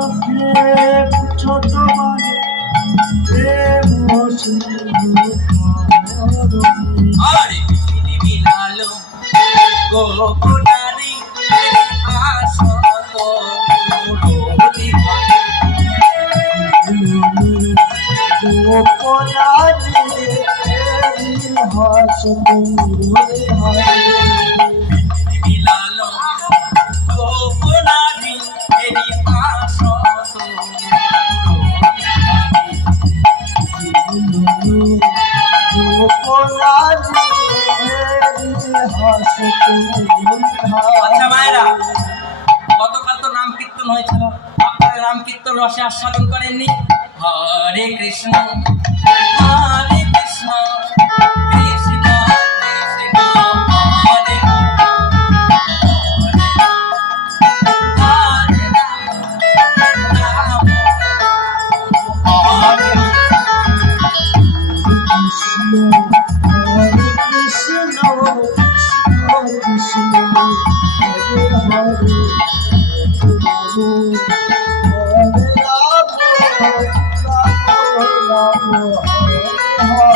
চোখে ছোট মানে আরে মিলালো গোপনারি আসত মুরলি মিলালো গোপনারি এরি আসত আচ্ছা মায়েরা, গতকাল তো নাম কীর্তন হয়েছিল, আপনারা নাম কীর্তন রসে আস্বাদন করেননি? হরে কৃষ্ণ হরে কৃষ্ণ কৃষ্ণ কৃষ্ণ হরে হরে রাম হরে Hare